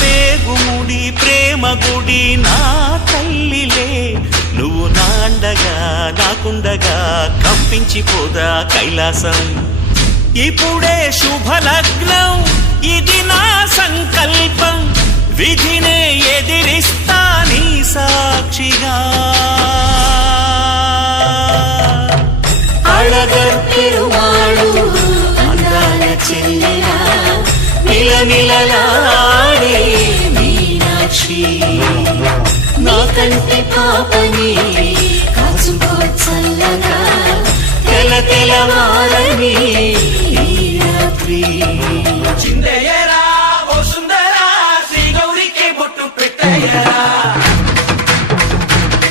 పేగుముడి ప్రేమ గుడి నా తల్లిలే, నువ్వు నాండగా నాకుండగా కంపించిపోదా కైలాసం. ఇప్పుడే శుభలగ్నం, ఇది నా సంకల్పం, విధినే ఎదిరిస్తా నీ సాక్షిగా. అళగర్ పెరుమాళు అందాల చెల్లెలా, నిలనిలలాడే మీనాక్షి, నా కంటి పాపని కాచుకో చల్లగా, తెల తెలవార